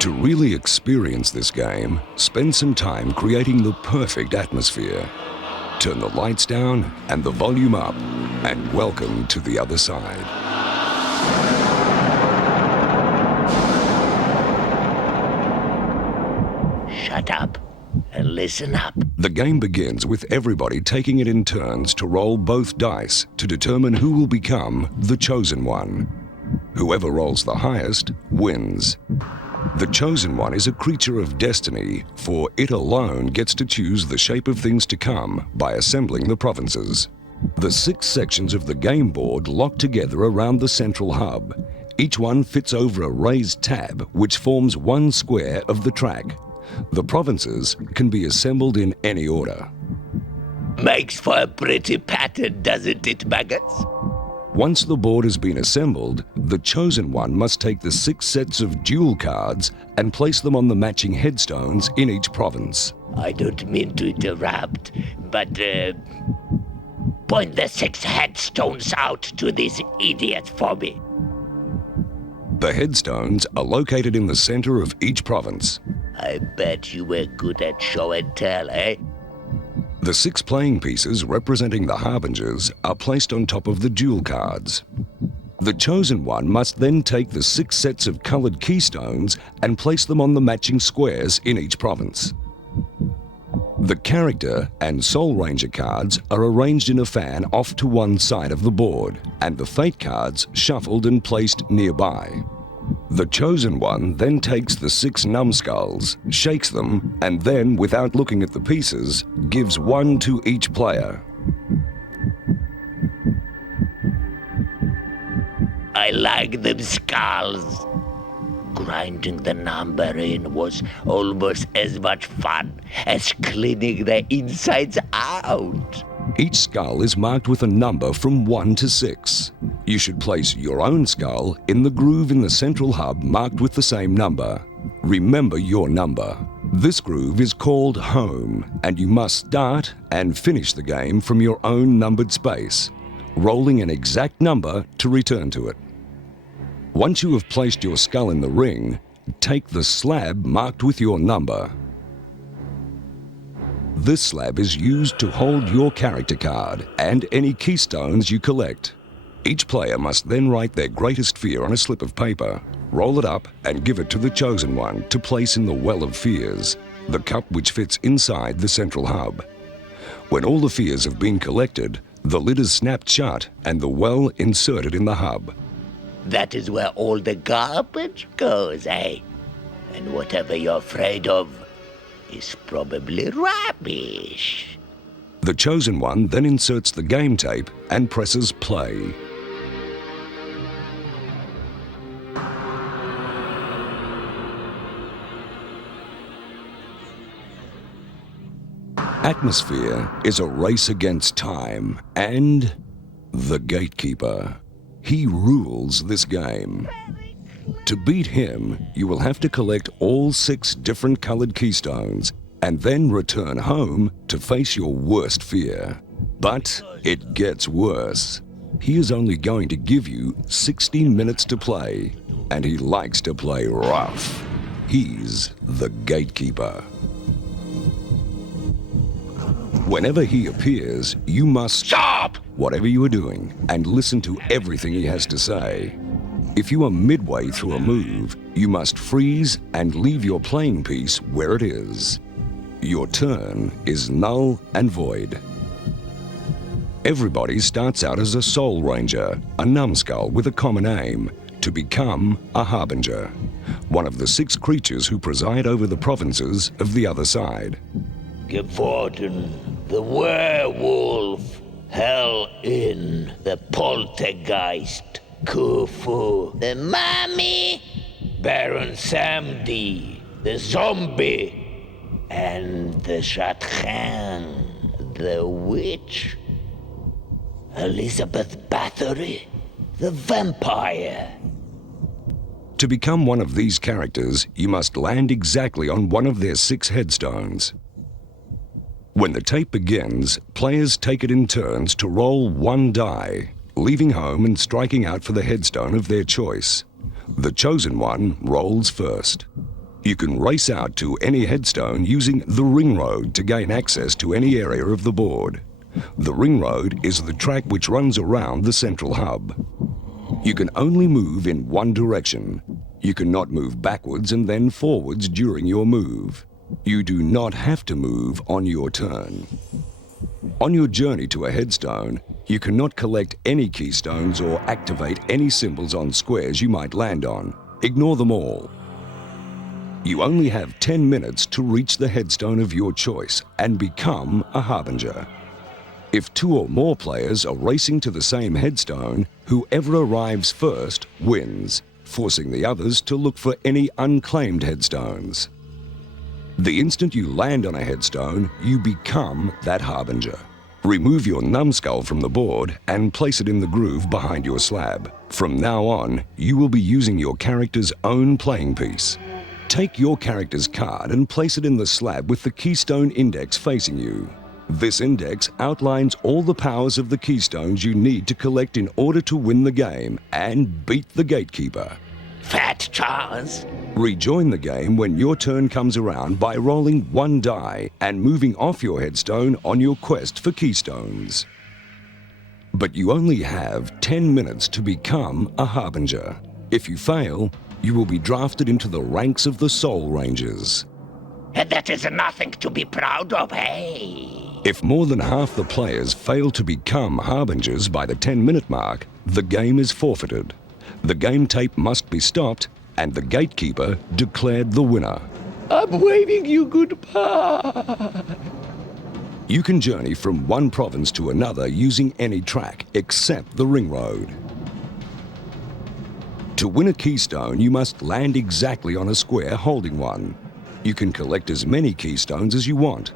To really experience this game, spend some time creating the perfect atmosphere. Turn the lights down and the volume up, and welcome to the other side. Shut up and listen up. The game begins with everybody taking it in turns to roll both dice to determine who will become the chosen one. Whoever rolls the highest wins. The chosen one is a creature of destiny, for it alone gets to choose the shape of things to come by assembling the provinces. The 6 sections of the game board lock together around the central hub. Each one fits over a raised tab which forms one square of the track. The provinces can be assembled in any order. Makes for a pretty pattern, doesn't it, maggots? Once the board has been assembled, the chosen one must take the 6 sets of duel cards and place them on the matching headstones in each province. I don't mean to interrupt, but point the 6 headstones out to this idiot for me. The headstones are located in the center of each province. I bet you were good at show and tell, eh? The 6 playing pieces representing the harbingers are placed on top of the duel cards. The chosen one must then take the 6 sets of colored keystones and place them on the matching squares in each province. The character and Soul Ranger cards are arranged in a fan off to one side of the board, and the fate cards shuffled and placed nearby. The chosen one then takes the 6 numbskulls, shakes them, and then, without looking at the pieces, gives one to each player. I like them skulls. Grinding the number in was almost as much fun as cleaning the insides out. Each skull is marked with a number from 1 to 6. You should place your own skull in the groove in the central hub marked with the same number. Remember your number. This groove is called home, and you must start and finish the game from your own numbered space, rolling an exact number to return to it. Once you have placed your skull in the ring, take the slab marked with your number. This slab is used to hold your character card and any keystones you collect. Each player must then write their greatest fear on a slip of paper, roll it up, and give it to the chosen one to place in the Well of Fears, the cup which fits inside the central hub. When all the fears have been collected, the lid is snapped shut and the well inserted in the hub. That is where all the garbage goes, eh? And whatever you're afraid of is probably rubbish. The chosen one then inserts the game tape and presses play. Atmosfear is a race against time and the Gatekeeper. He rules this game. To beat him, you will have to collect all 6 different colored keystones and then return home to face your worst fear. But it gets worse. He is only going to give you 16 minutes to play, and he likes to play rough. He's the Gatekeeper. Whenever he appears, you must stop whatever you are doing and listen to everything he has to say. If you are midway through a move, you must freeze and leave your playing piece where it is. Your turn is null and void. Everybody starts out as a Soul Ranger, a numbskull with a common aim, to become a Harbinger, one of the 6 creatures who preside over the provinces of the other side. Geworden, the werewolf, Hell in, the poltergeist, Khufu, the mummy, Baron Samedi, the zombie, and the Shatran, the witch, Elizabeth Bathory, the vampire. To become one of these characters, you must land exactly on one of their 6 headstones. When the tape begins, players take it in turns to roll 1 die, leaving home and striking out for the headstone of their choice. The chosen one rolls first. You can race out to any headstone using the ring road to gain access to any area of the board. The ring road is the track which runs around the central hub. You can only move in one direction. You cannot move backwards and then forwards during your move. You do not have to move on your turn. On your journey to a headstone, you cannot collect any keystones or activate any symbols on squares you might land on. Ignore them all. You only have 10 minutes to reach the headstone of your choice and become a Harbinger. If 2 or more players are racing to the same headstone, whoever arrives first wins, forcing the others to look for any unclaimed headstones. The instant you land on a headstone, you become that Harbinger. Remove your numbskull from the board and place it in the groove behind your slab. From now on, you will be using your character's own playing piece. Take your character's card and place it in the slab with the keystone index facing you. This index outlines all the powers of the keystones you need to collect in order to win the game and beat the Gatekeeper. Fat Charles. Rejoin the game when your turn comes around by rolling 1 die and moving off your headstone on your quest for keystones. But you only have 10 minutes to become a Harbinger. If you fail, you will be drafted into the ranks of the Soul Rangers. And that is nothing to be proud of, hey? If more than half the players fail to become Harbingers by the 10-minute mark, the game is forfeited. The game tape must be stopped and the Gatekeeper declared the winner. I'm waving you goodbye. You can journey from one province to another using any track except the ring road. To win a keystone, you must land exactly on a square holding one. You can collect as many keystones as you want.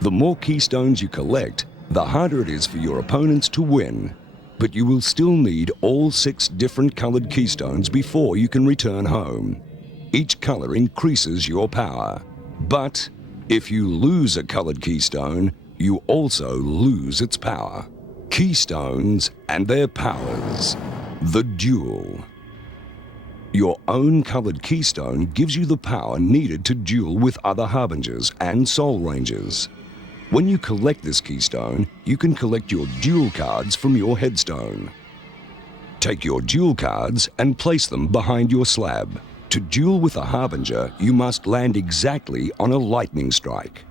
The more keystones you collect, the harder it is for your opponents to win. But you will still need all 6 different colored keystones before you can return home. Each color increases your power. But if you lose a colored keystone, you also lose its power. Keystones and their powers. The duel. Your own colored keystone gives you the power needed to duel with other Harbingers and Soul Rangers. When you collect this keystone, you can collect your duel cards from your headstone. Take your duel cards and place them behind your slab. To duel with a Harbinger, you must land exactly on a lightning strike.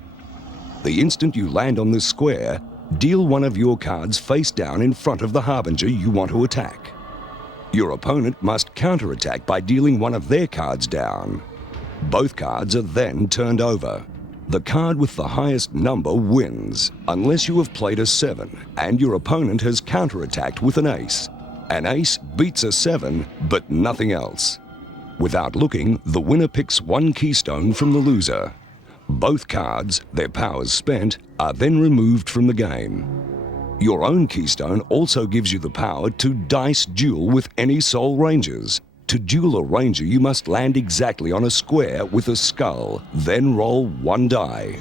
The instant you land on this square, deal one of your cards face down in front of the Harbinger you want to attack. Your opponent must counterattack by dealing one of their cards down. Both cards are then turned over. The card with the highest number wins, unless you have played a 7 and your opponent has counterattacked with an ace. An ace beats a 7, but nothing else. Without looking, the winner picks 1 keystone from the loser. Both cards, their powers spent, are then removed from the game. Your own keystone also gives you the power to dice duel with any Soul Rangers. To duel a Ranger, you must land exactly on a square with a skull, then roll 1 die.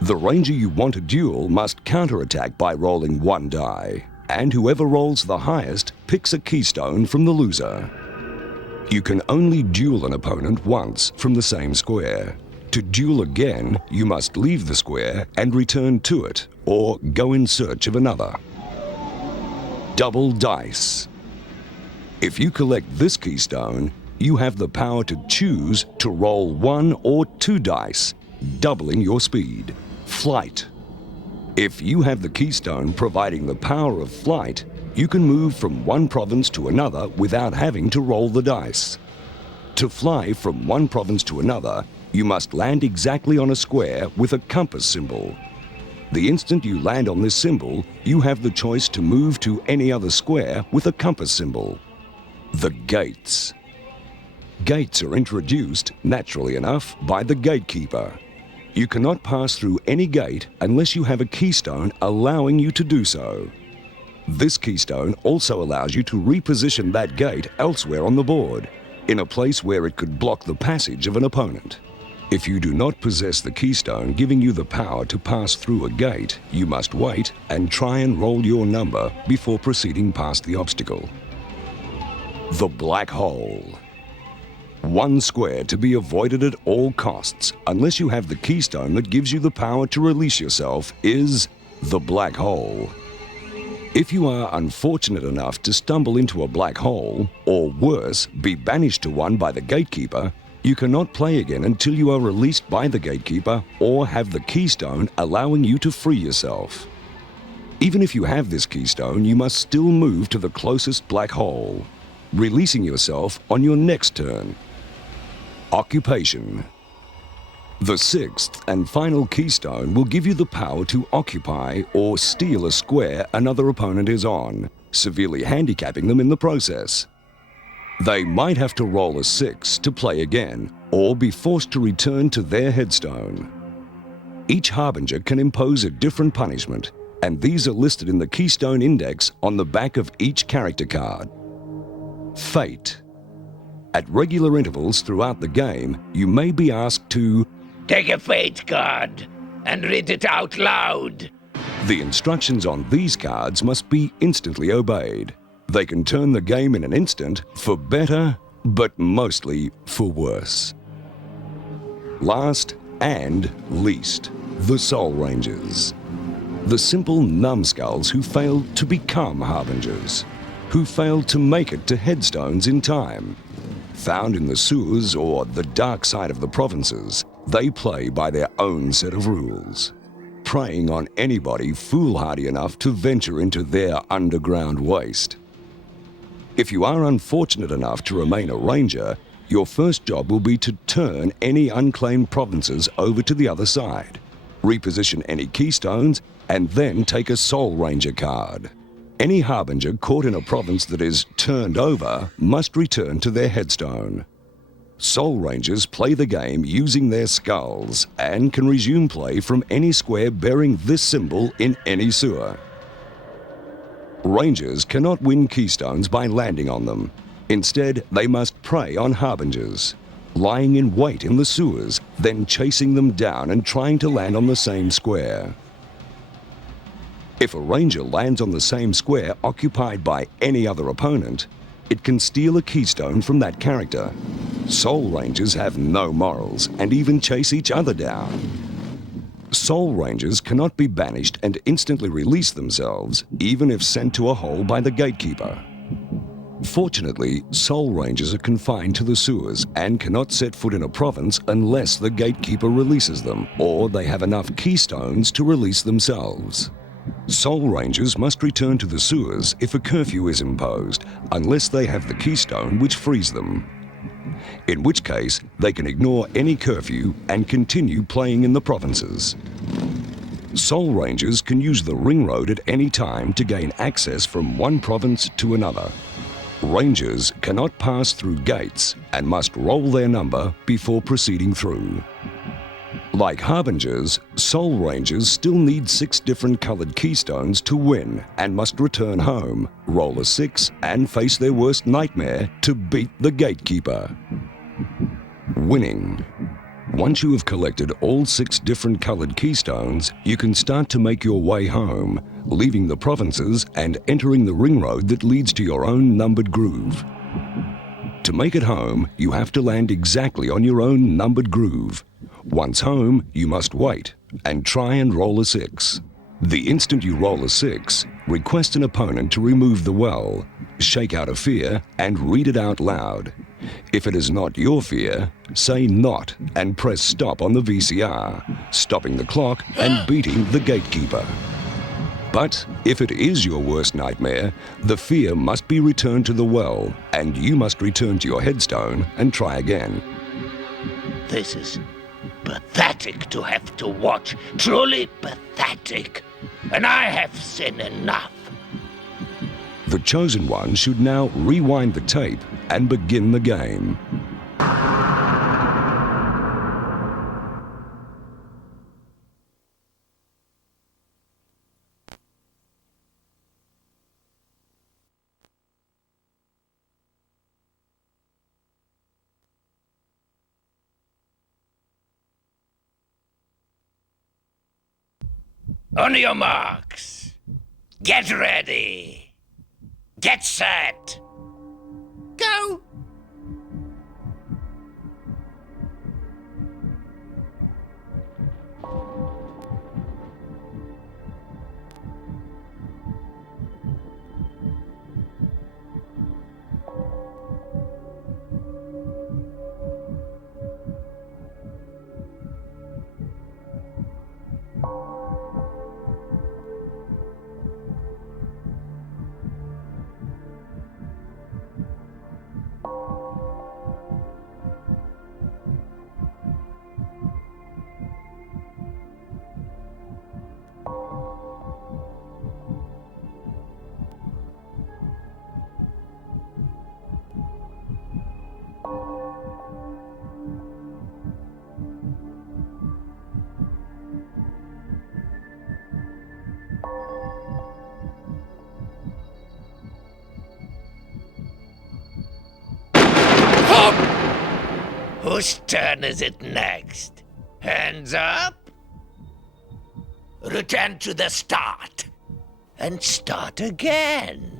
The Ranger you want to duel must counterattack by rolling 1 die, and whoever rolls the highest picks a keystone from the loser. You can only duel an opponent once from the same square. To duel again, you must leave the square and return to it, or go in search of another. Double dice. If you collect this keystone, you have the power to choose to roll 1 or 2 dice, doubling your speed. Flight. If you have the keystone providing the power of flight, you can move from one province to another without having to roll the dice. To fly from one province to another, you must land exactly on a square with a compass symbol. The instant you land on this symbol, you have the choice to move to any other square with a compass symbol. The gates. Gates are introduced, naturally enough, by the Gatekeeper. You cannot pass through any gate unless you have a keystone allowing you to do so. This keystone also allows you to reposition that gate elsewhere on the board, in a place where it could block the passage of an opponent. If you do not possess the keystone giving you the power to pass through a gate, you must wait and try and roll your number before proceeding past the obstacle. The black hole. One square to be avoided at all costs, unless you have the keystone that gives you the power to release yourself, is the black hole. If you are unfortunate enough to stumble into a black hole, or worse, be banished to one by the Gatekeeper, you cannot play again until you are released by the Gatekeeper or have the keystone allowing you to free yourself. Even if you have this keystone, you must still move to the closest black hole, releasing yourself on your next turn. Occupation. The sixth and final keystone will give you the power to occupy or steal a square another opponent is on, severely handicapping them in the process. They might have to roll a 6 to play again, or be forced to return to their headstone. Each Harbinger can impose a different punishment, and these are listed in the Keystone Index on the back of each character card. Fate. At regular intervals throughout the game, you may be asked to Take a fate card and read it out loud. The instructions on these cards must be instantly obeyed. They can turn the game in an instant for better, but mostly for worse. Last and least, the Soul Rangers. The simple numbskulls who failed to become Harbingers, who failed to make it to headstones in time. Found in the sewers or the dark side of the provinces, they play by their own set of rules, preying on anybody foolhardy enough to venture into their underground waste. If you are unfortunate enough to remain a ranger, your first job will be to turn any unclaimed provinces over to the other side, reposition any keystones, and then take a Soul Ranger card. Any Harbinger caught in a province that is turned over must return to their headstone. Soul Rangers play the game using their skulls and can resume play from any square bearing this symbol in any sewer. Rangers cannot win keystones by landing on them. Instead, they must prey on Harbingers, lying in wait in the sewers, then chasing them down and trying to land on the same square. If a Ranger lands on the same square occupied by any other opponent, it can steal a keystone from that character. Soul Rangers have no morals and even chase each other down. Soul Rangers cannot be banished and instantly release themselves, even if sent to a hole by the Gatekeeper. Fortunately, Soul Rangers are confined to the sewers and cannot set foot in a province unless the Gatekeeper releases them, or they have enough keystones to release themselves. Soul Rangers must return to the sewers if a curfew is imposed, unless they have the keystone which frees them. In which case, they can ignore any curfew and continue playing in the provinces. Soul Rangers can use the ring road at any time to gain access from one province to another. Rangers cannot pass through gates and must roll their number before proceeding through. Like Harbingers, Soul Rangers still need 6 different colored keystones to win and must return home, roll a 6, and face their worst nightmare to beat the Gatekeeper. Winning. Once you have collected all 6 different colored keystones, you can start to make your way home, leaving the provinces and entering the ring road that leads to your own numbered groove. To make it home, you have to land exactly on your own numbered groove. Once home, you must wait and try and roll a 6. The instant you roll a 6, request an opponent to remove the well, shake out a fear, and read it out loud. If it is not your fear, say not and press stop on the VCR, stopping the clock and beating the Gatekeeper. But if it is your worst nightmare, the fear must be returned to the well, and you must return to your headstone and try again. This is pathetic to have to watch. Truly pathetic. And I have seen enough. The Chosen One should now rewind the tape and begin the game. On your marks. Get ready. Get set. Go. Whose turn is it next? Hands up. Return to the start. And start again.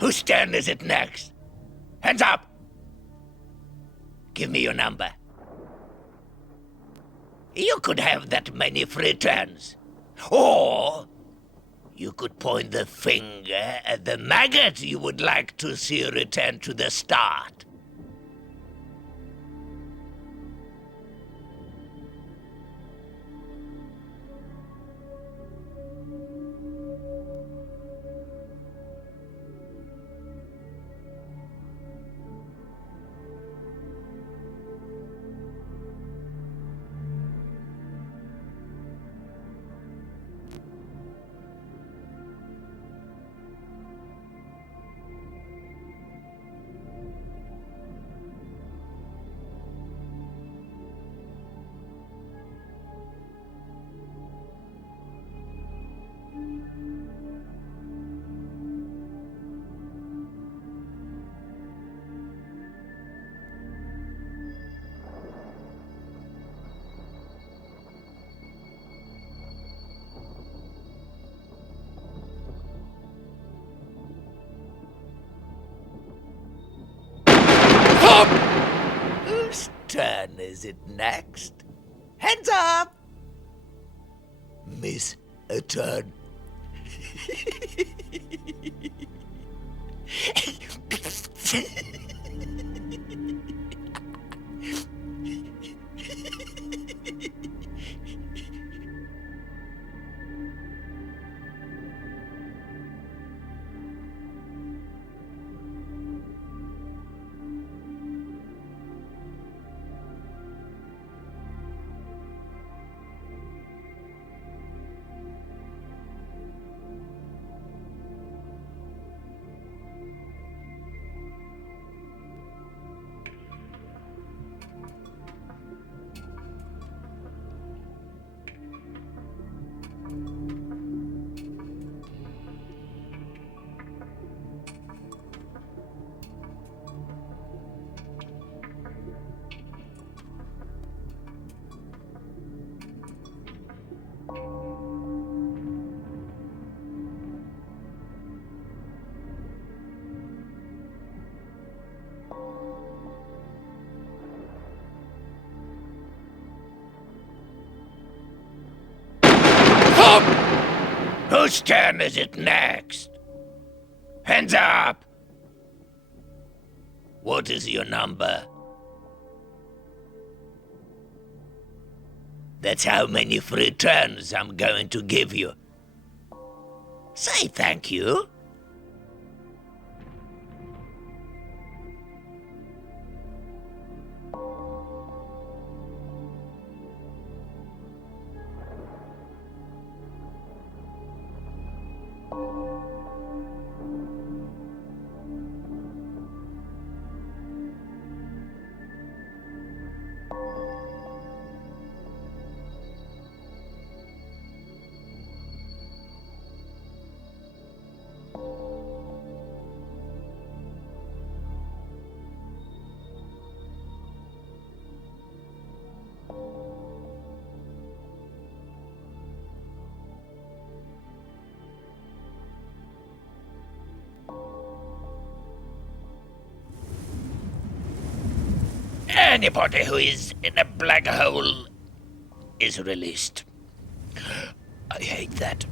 Whose turn is it next? Hands up! Give me your number. You could have that many free turns. Or you could point the finger at the maggot you would like to see return to the start. Whose turn is it next? Hands up! Miss a turn. Whose turn is it next? Hands up! What is your number? That's how many free turns I'm going to give you. Say thank you. Anybody who is in a black hole is released. I hate that.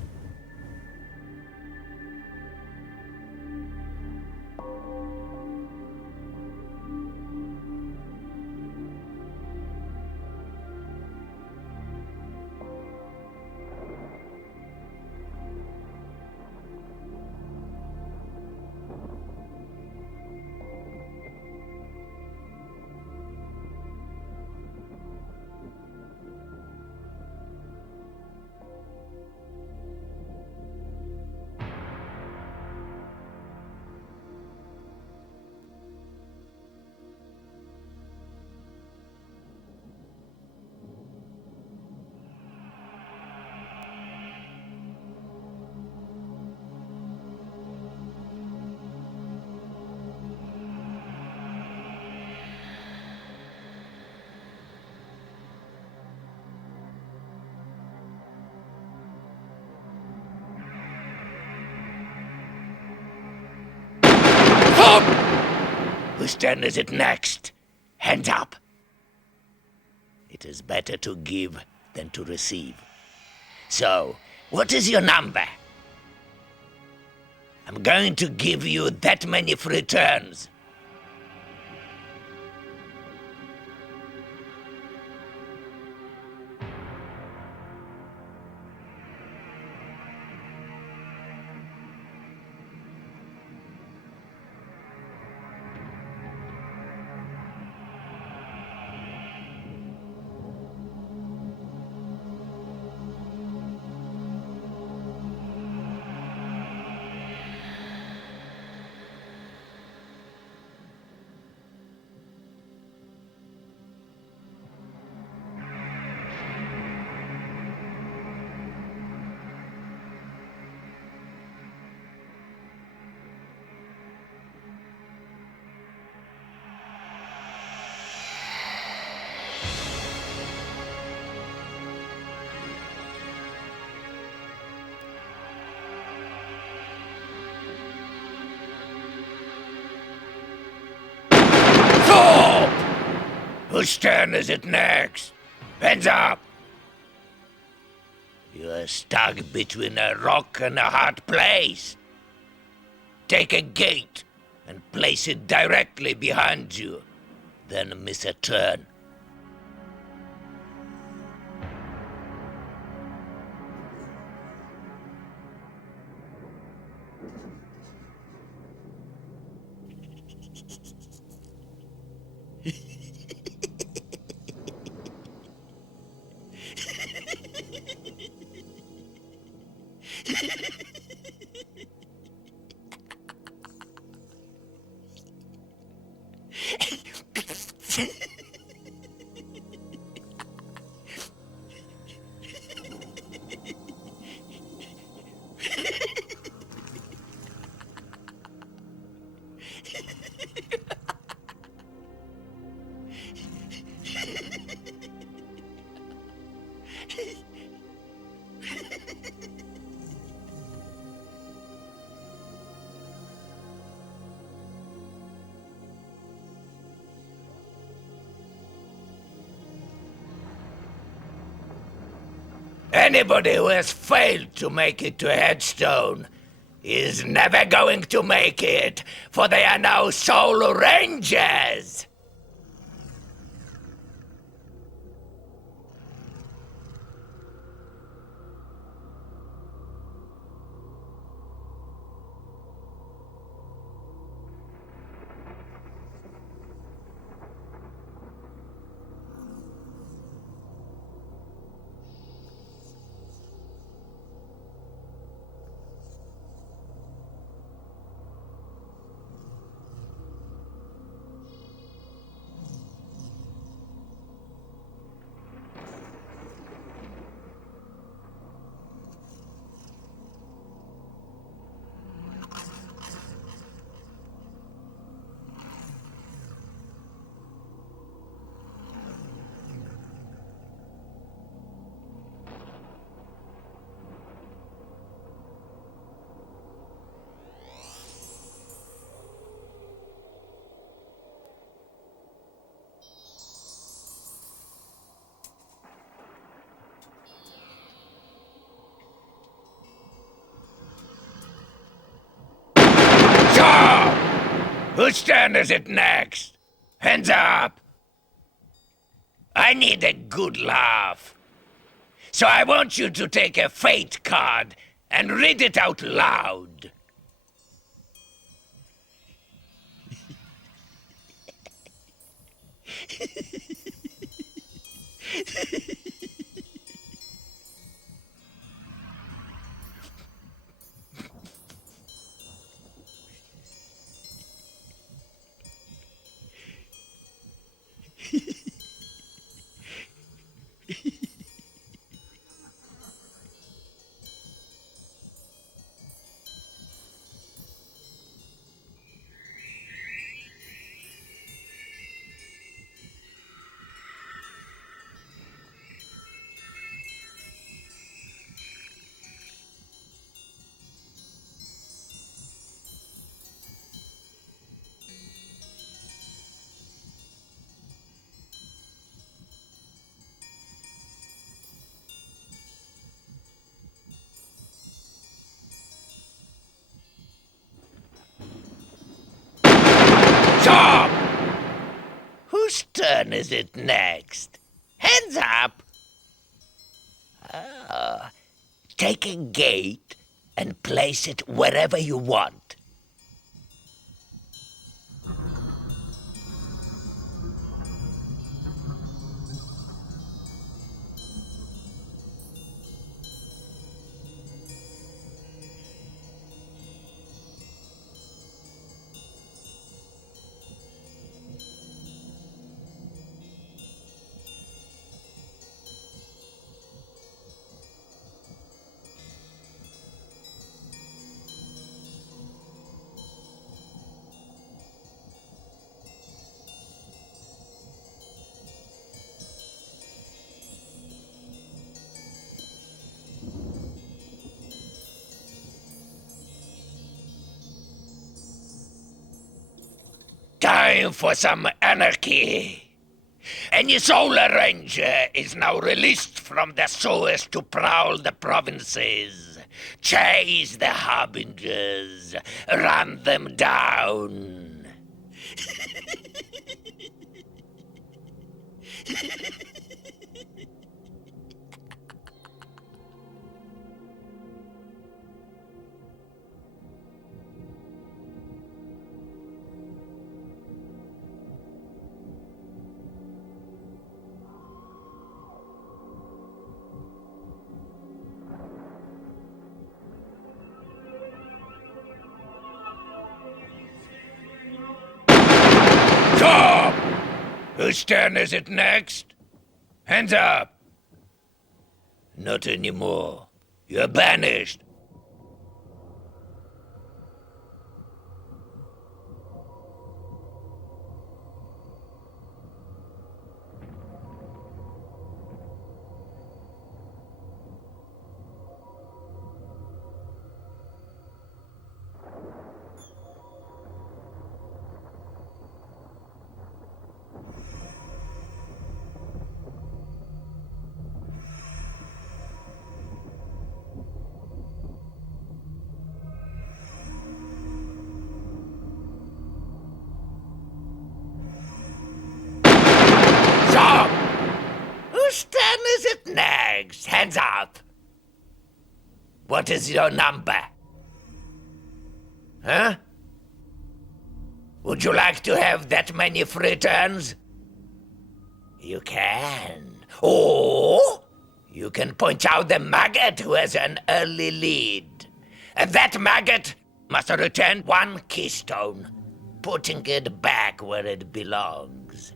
Whose turn is it next? Hands up. It is better to give than to receive. So, what is your number? I'm going to give you that many free turns. Whose turn is it next? Hands up! You are stuck between a rock and a hard place. Take a gate and place it directly behind you. Then miss a turn. Anybody who has failed to make it to Headstone is never going to make it, for they are now Soul Rangers! Whose turn is it next? Hands up! I need a good laugh. So I want you to take a fate card and read it out loud. Stop! Whose turn is it next? Hands up! Take a gate and place it wherever you want. Time for some anarchy. Any Solar Ranger is now released from the sewers to prowl the provinces, chase the harbingers, run them down. Stop! Whose turn is it next? Hands up! Not anymore. You're banished. Stop! Whose turn is it next? Hands up! What is your number? Huh? Would you like to have that many free turns? You can. Or you can point out the maggot who has an early lead. And that maggot must return one keystone, putting it back where it belongs.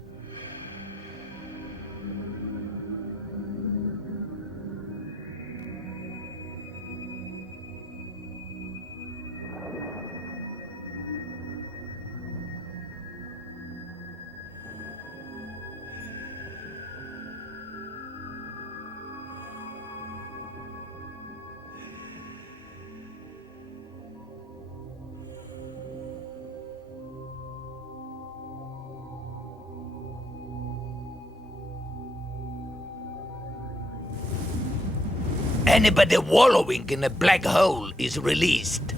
Anybody wallowing in a black hole is released.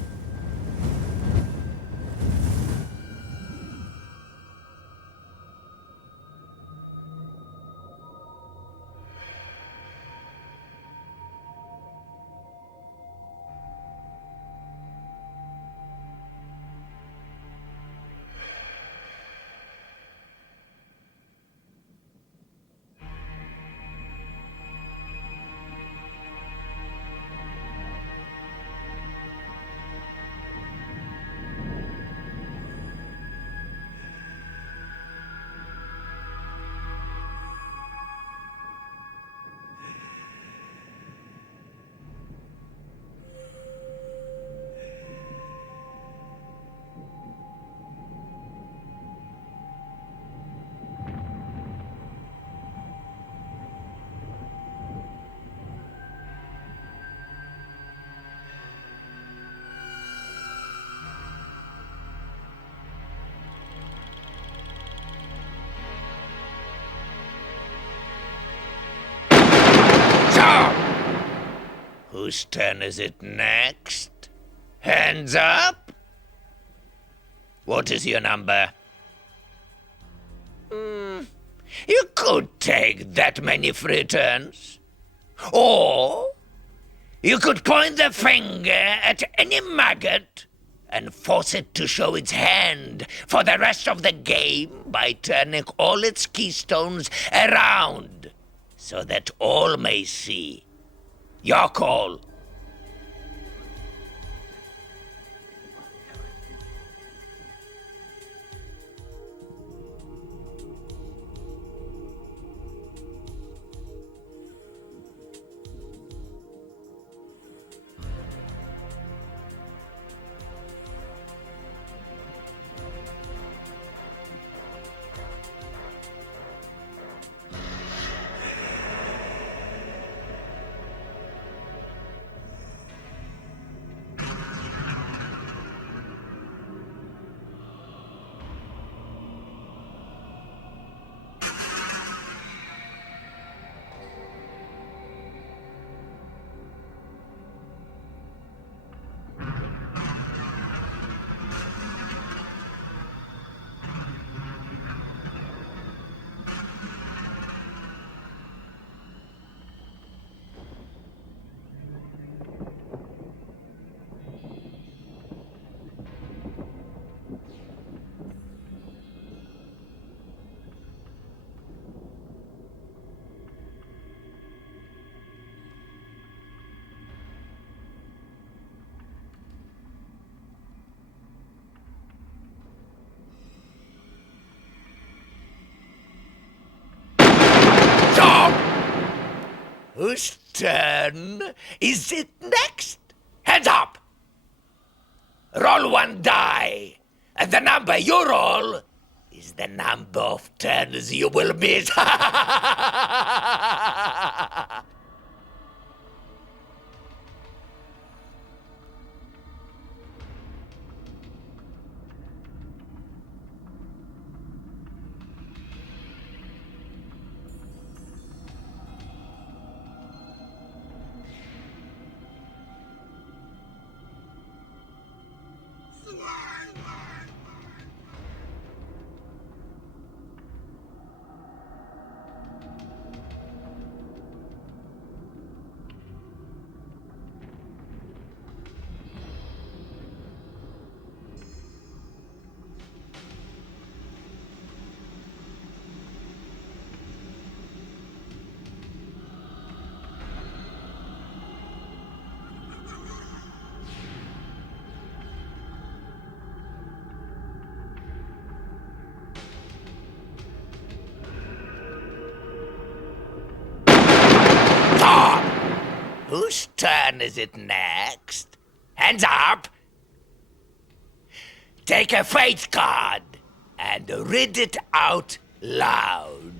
Whose turn is it next? Hands up! What is your number? You could take that many free turns. Or you could point the finger at any maggot and force it to show its hand for the rest of the game by turning all its keystones around so that all may see. Your call. Whose turn is it next? Hands up! Roll one die, and the number you roll is the number of turns you will miss. Whose turn is it next? Hands up! Take a fate card and read it out loud.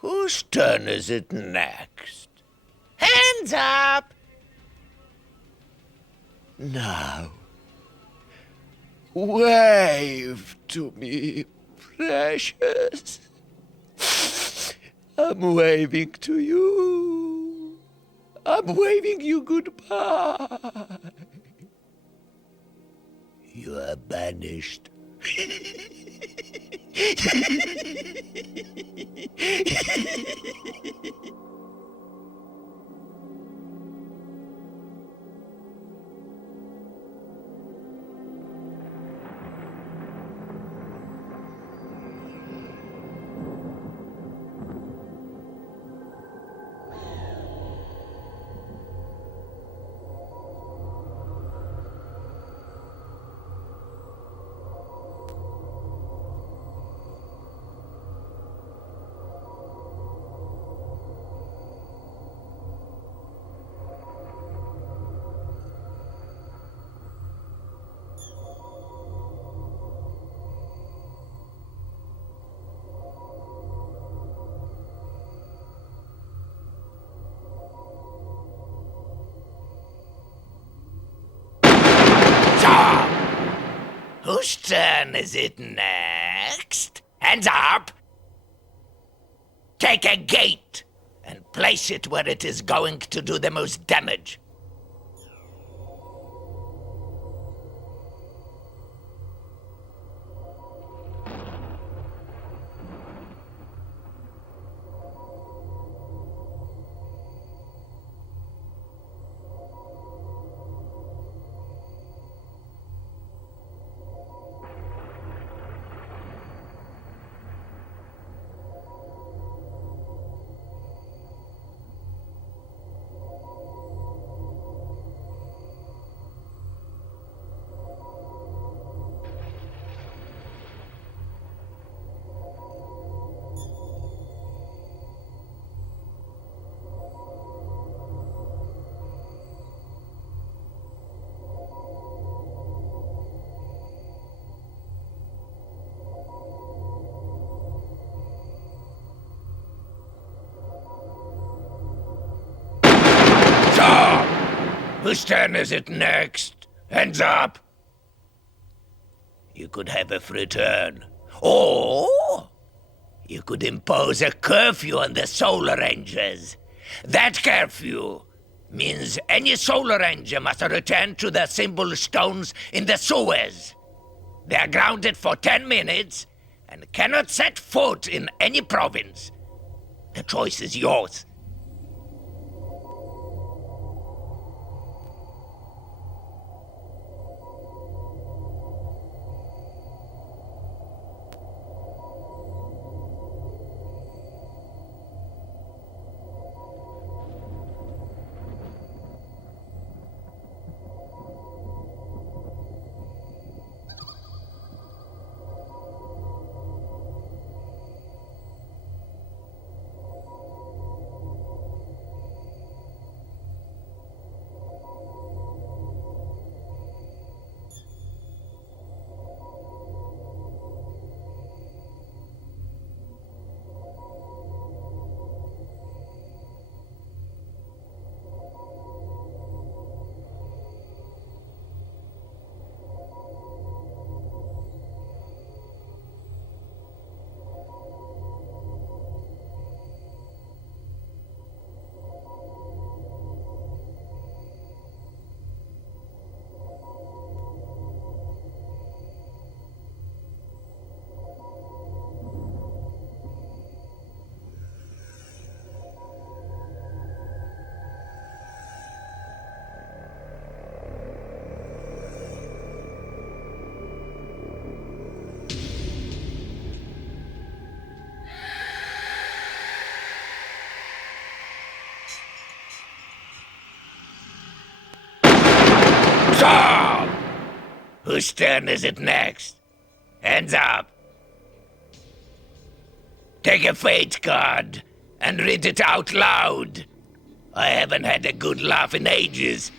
Whose turn is it next? Hands up! Now, wave to me, precious. I'm waving to you. I'm waving you goodbye. You are banished. Whose turn is it next? Hands up! Take a gate and place it where it is going to do the most damage. Whose turn is it next? Hands up! You could have a free turn. Or you could impose a curfew on the Solar Rangers. That curfew means any Solar Ranger must return to the symbol stones in the sewers. They are grounded for 10 minutes and cannot set foot in any province. The choice is yours. Whose turn is it next? Hands up. Take a fate card and read it out loud. I haven't had a good laugh in ages.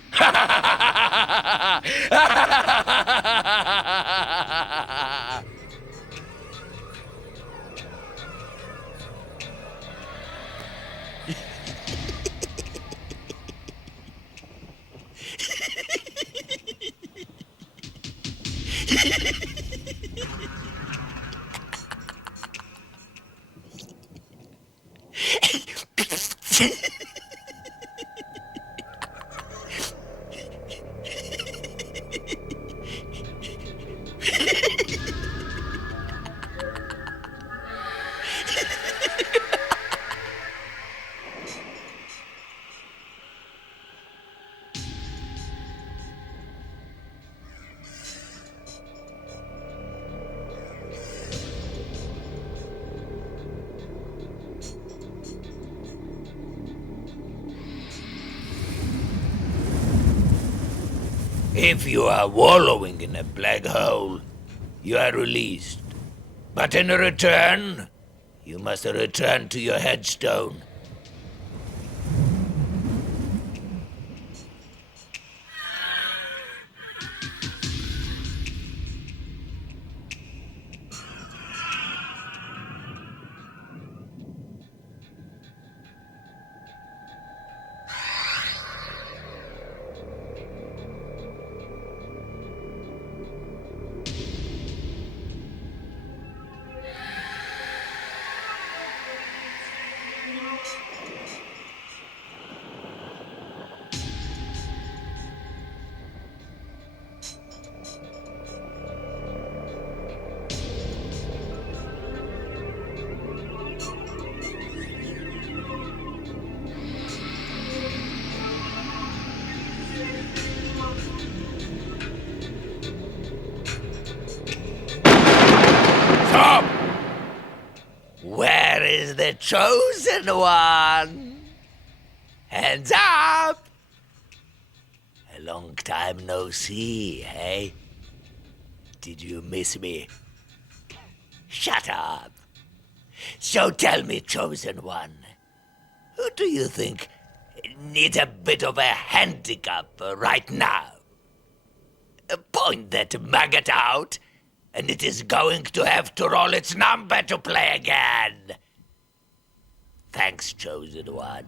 If you are wallowing in a black hole, you are released. But in return, you must return to your headstone. is the chosen one. Hands up! A long time no see, hey? Did you miss me? Shut up. So tell me, chosen one, who do you think needs a bit of a handicap right now? Point that maggot out, and it is going to have to roll its number to play again. Thanks, chosen one.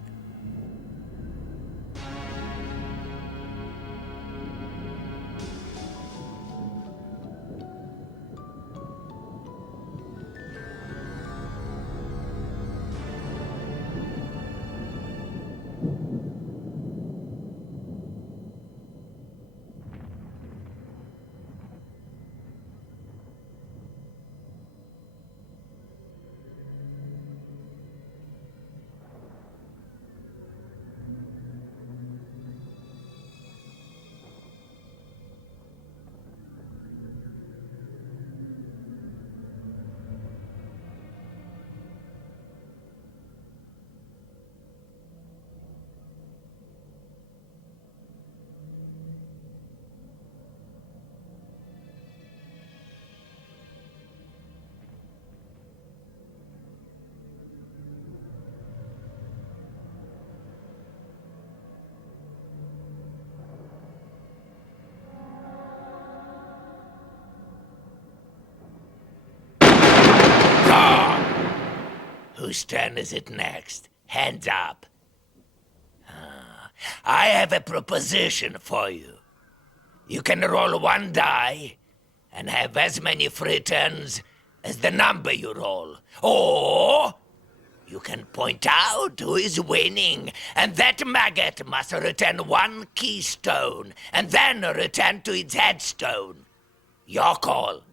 Whose turn is it next? Hands up. I have a proposition for you. You can roll one die and have as many free turns as the number you roll. Or you can point out who is winning, and that maggot must return one keystone and then return to its headstone. Your call.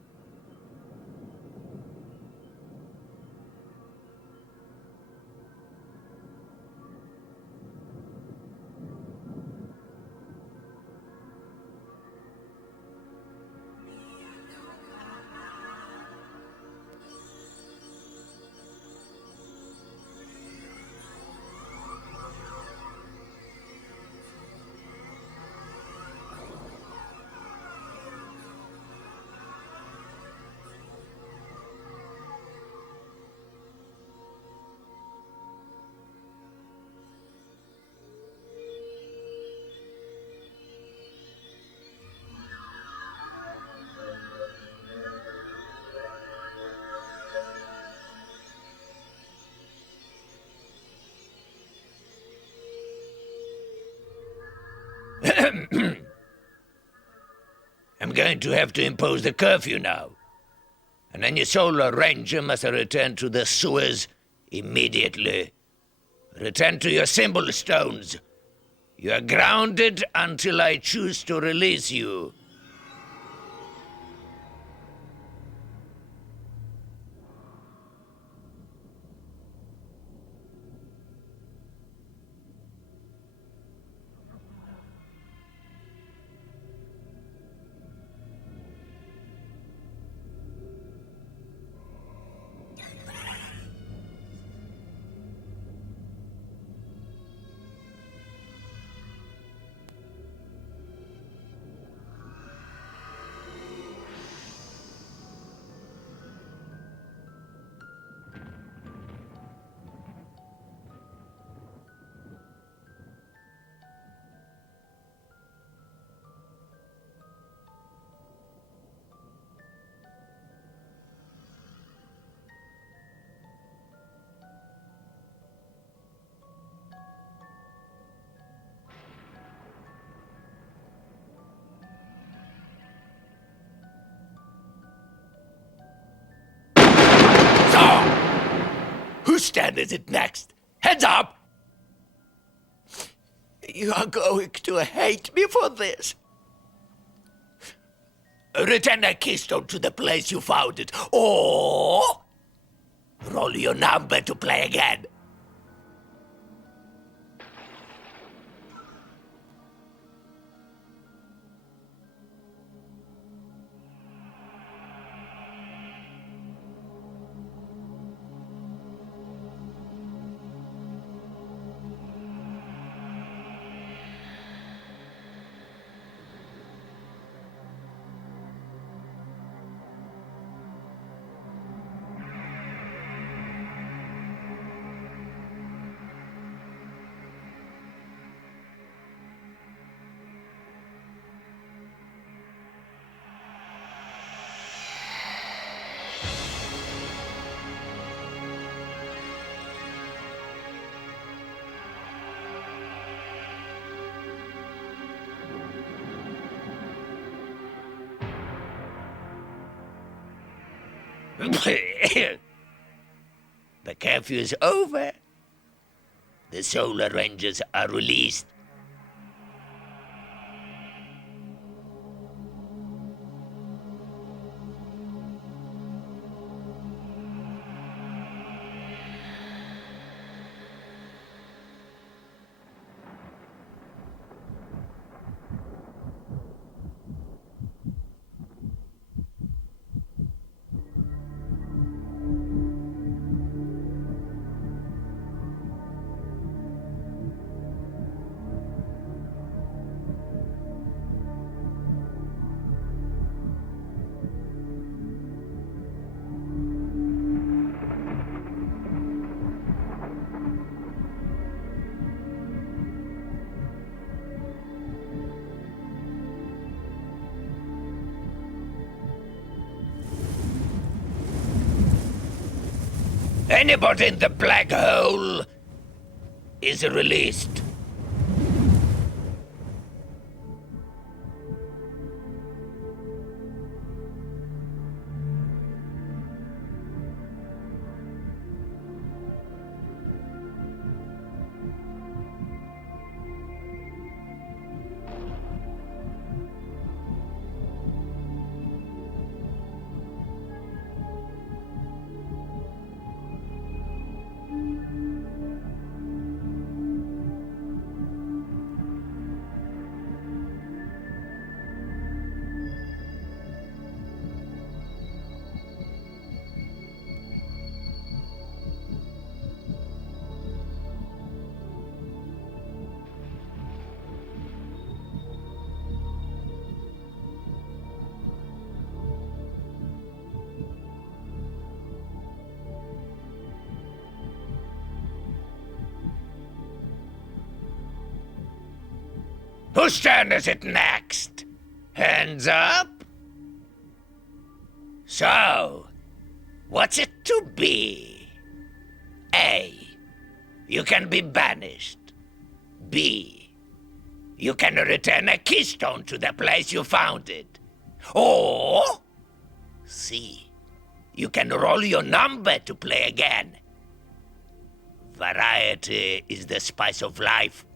I'm going to have to impose the curfew now. And then your solar ranger must return to the sewers immediately. Return to your symbol stones. You are grounded until I choose to release you. Whose turn is it next? Heads up! You are going to hate me for this. Return a keystone to the place you found it, or roll your number to play again. The curfew is over. The Solar Rangers are released. Anybody in the black hole is released. Whose turn is it next? Hands up? So, what's it to be? A. You can be banished. B. You can return a keystone to the place you found it. Or C. You can roll your number to play again. Variety is the spice of life.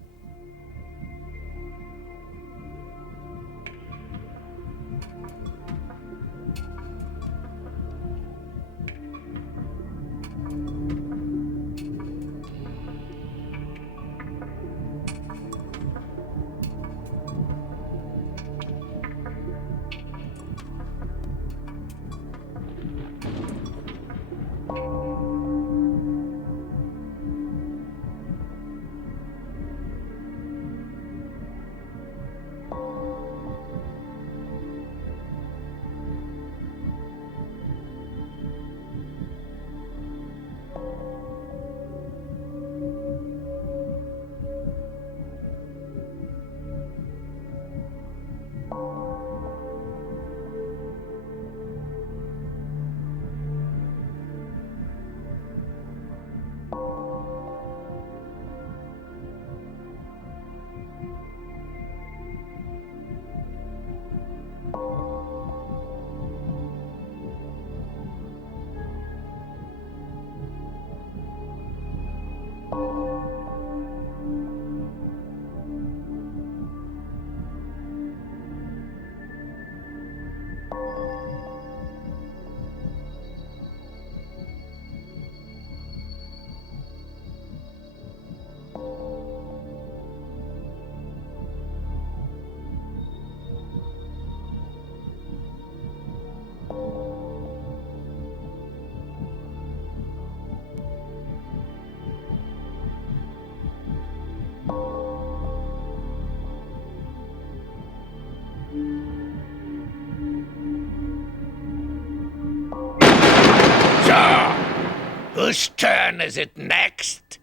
Whose turn is it next?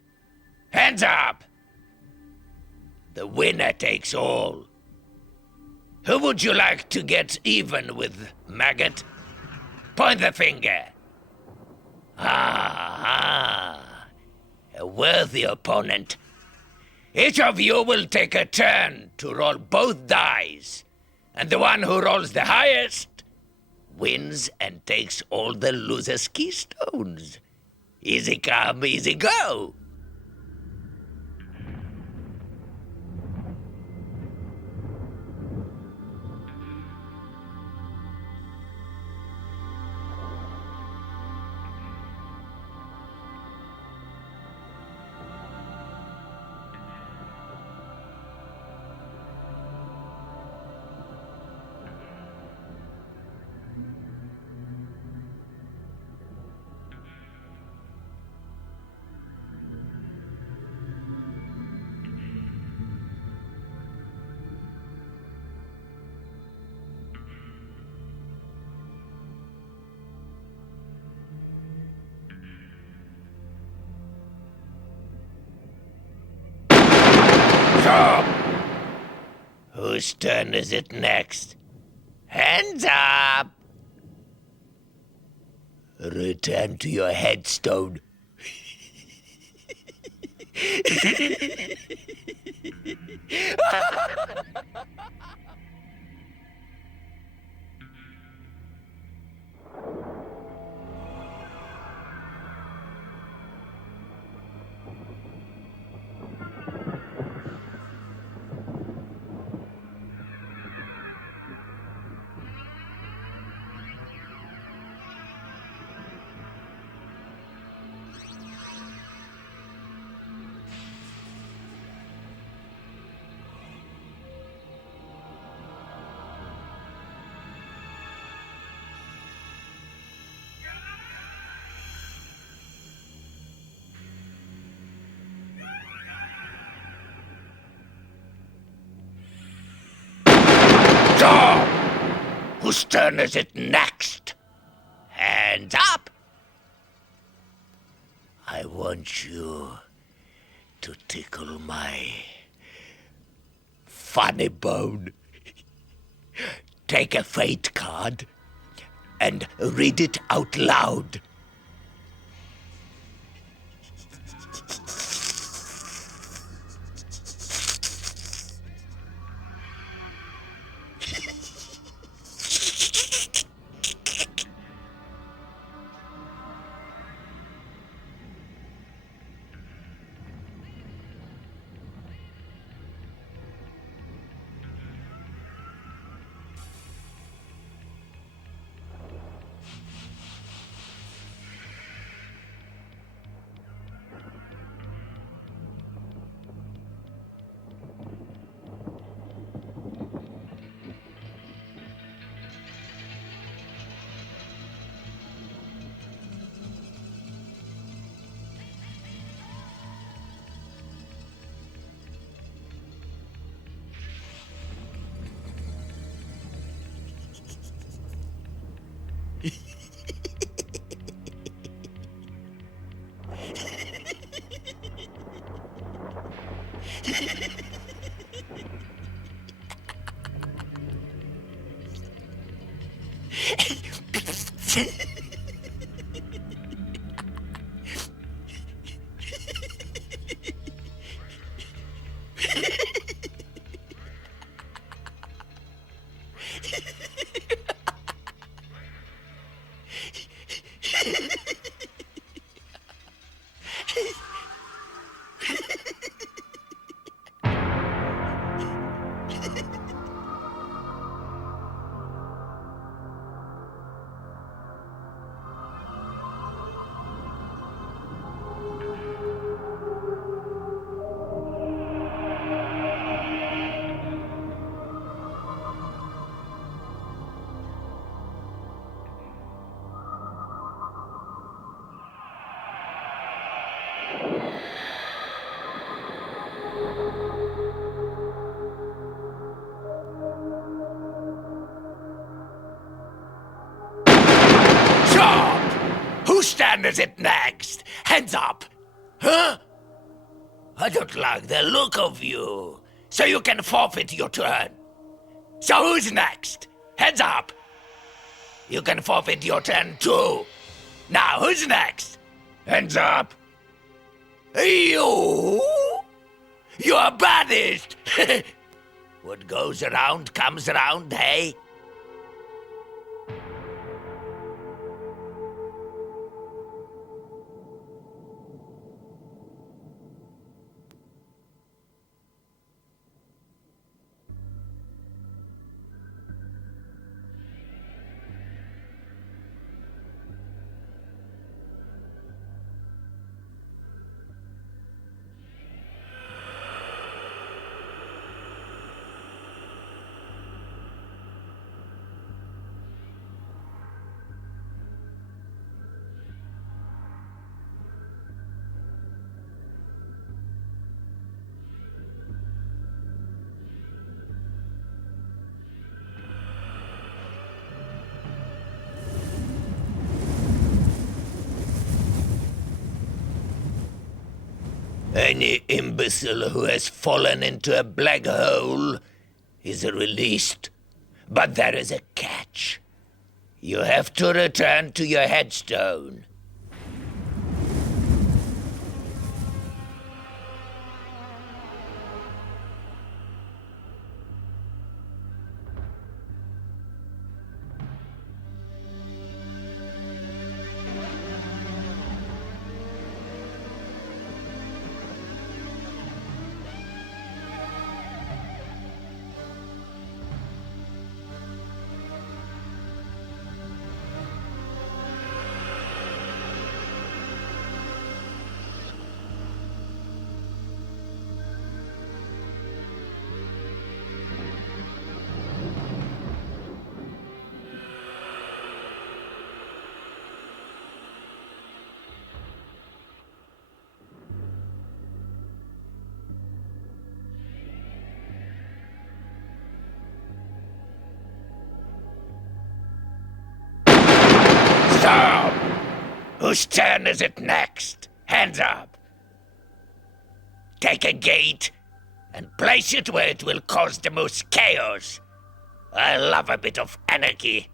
Hands up! The winner takes all. Who would you like to get even with, maggot? Point the finger. Ah, a worthy opponent. Each of you will take a turn to roll both dice, and the one who rolls the highest wins and takes all the losers' keystones. Easy come, easy go. So, whose turn is it next? Hands up! Return to your headstone. So, whose turn is it next? Hands up! I want you to tickle my funny bone. Take a fate card and read it out loud. Whose stand is it next? Hands up! Huh? I don't like the look of you. So you can forfeit your turn. So who's next? Hands up! You can forfeit your turn too. Now who's next? Hands up! You? You're banished! What goes around comes around, hey? Any imbecile who has fallen into a black hole is released. But there is a catch. You have to return to your headstone. Stop! Whose turn is it next? Hands up. Take a gate and place it where it will cause the most chaos. I love a bit of anarchy.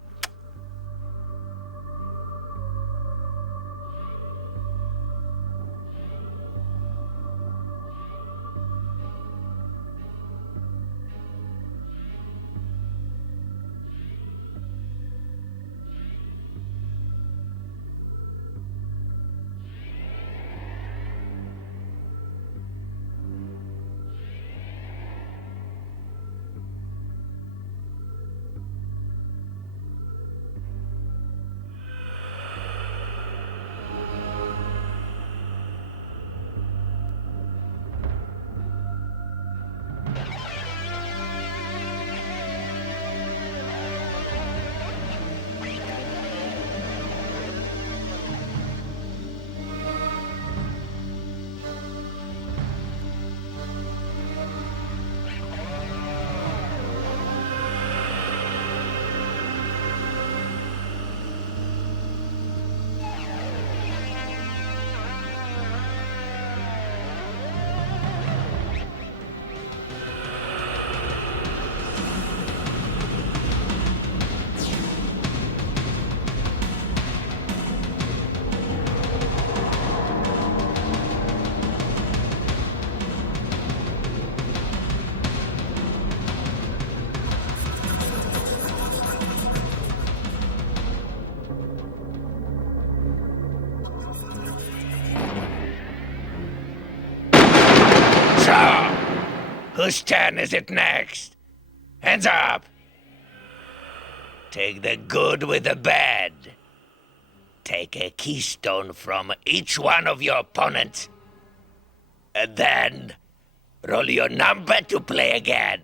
Whose turn is it next? Hands up! Take the good with the bad. Take a keystone from each one of your opponents. And then roll your number to play again.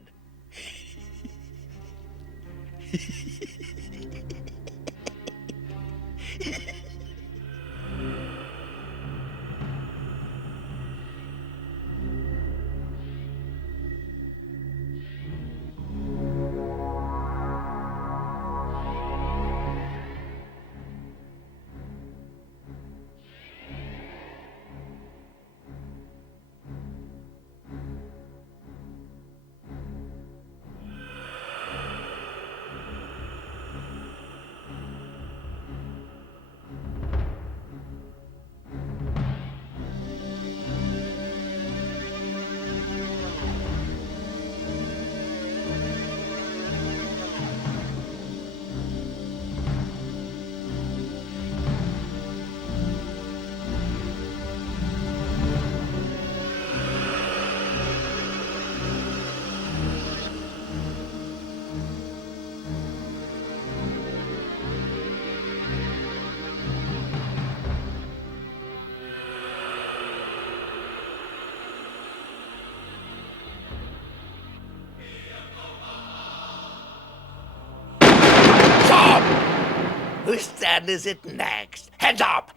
Whose turn is it next? Hands up!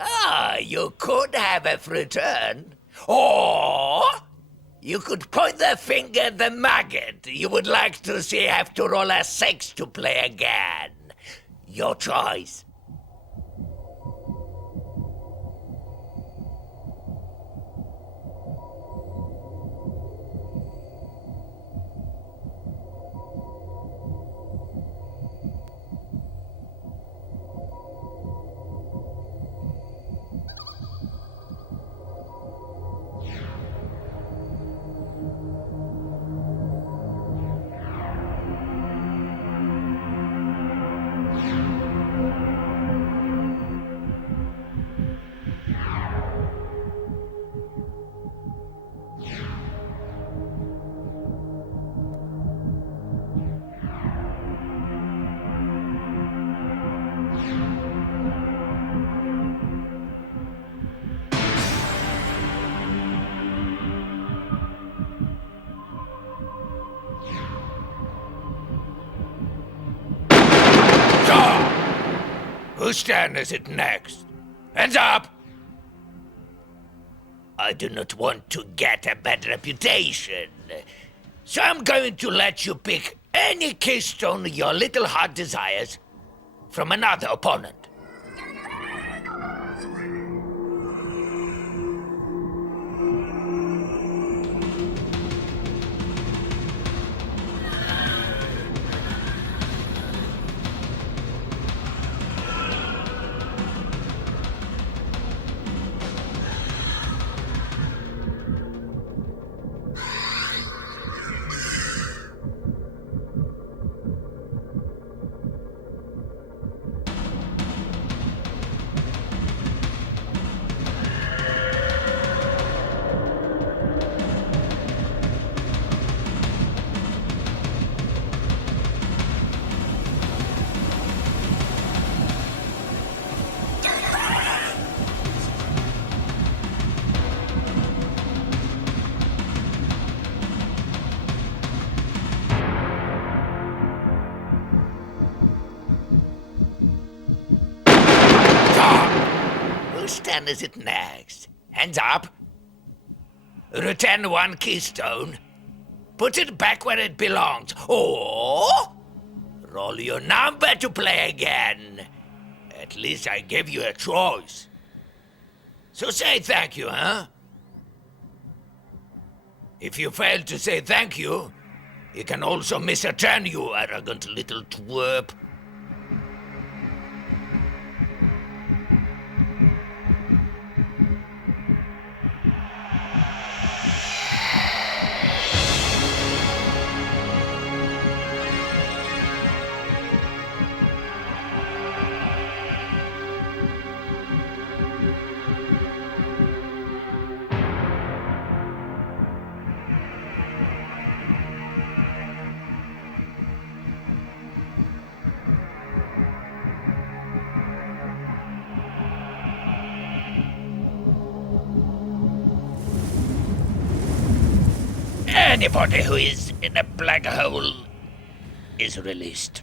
Ah, you could have a return. Or you could point the finger at the maggot you would like to see have to roll a 6 to play again. Your choice. Whose turn is it next? Hands up! I do not want to get a bad reputation, so I'm going to let you pick any keystone your little heart desires from another opponent. Whose turn is it next? Hands up. Return one keystone. Put it back where it belongs. Or roll your number to play again. At least I gave you a choice. So say thank you, huh? If you fail to say thank you, you can also miss a turn, you arrogant little twerp. Anybody who is in a black hole is released.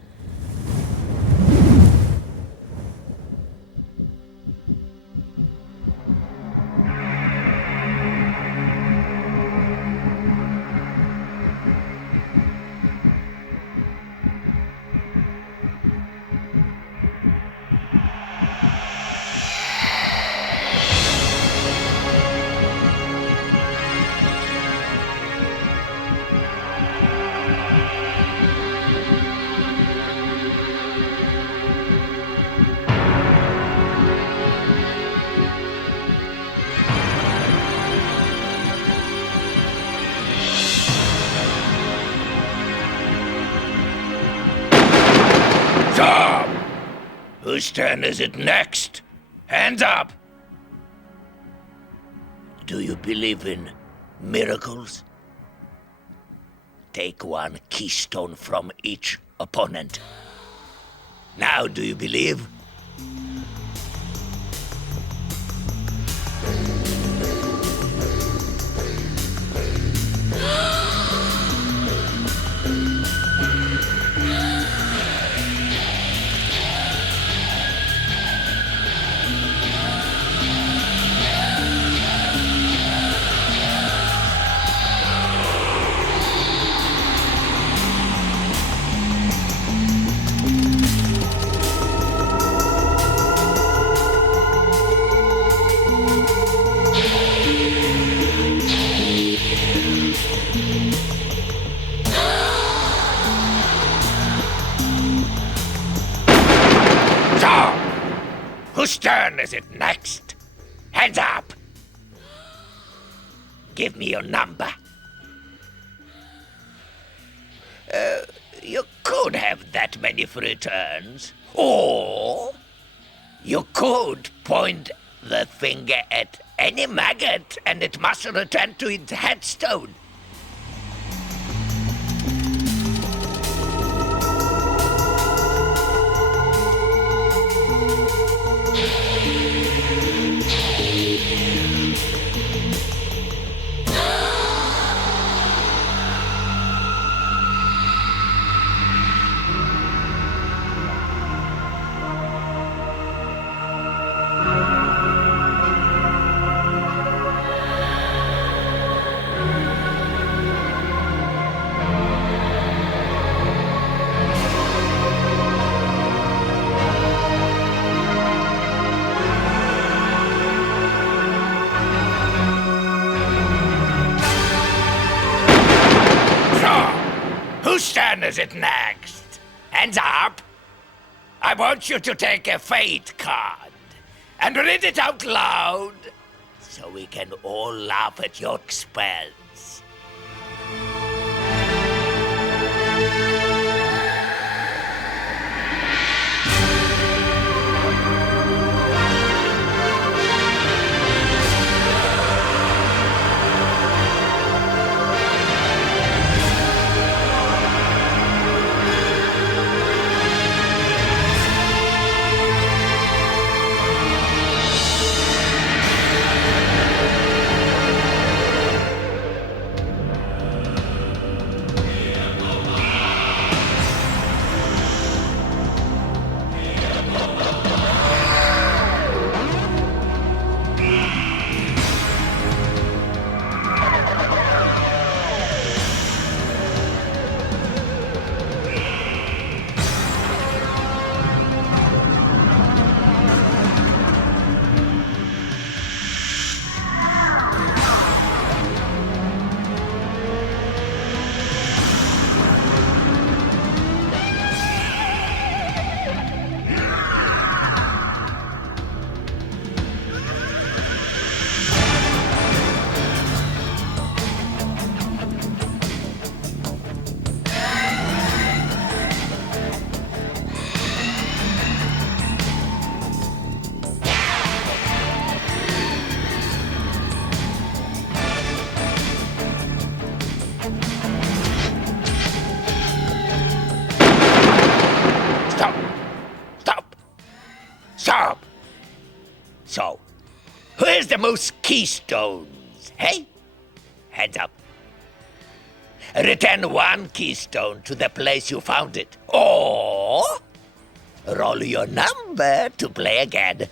Whose turn is it next? Hands up! Do you believe in miracles? Take one keystone from each opponent. Now do you believe? Whose turn is it next? Hands up! Give me your number. You could have that many free turns. Or you could point the finger at any maggot and it must return to its headstone. is it next? Hands up! I want you to take a fate card and read it out loud so we can all laugh at your expense. Stop! So, who has the most keystones, hey? Hands up. Return one keystone to the place you found it. Or roll your number to play again.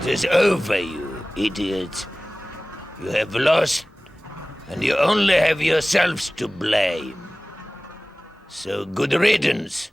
It is over, you idiots. You have lost, and you only have yourselves to blame. So good riddance.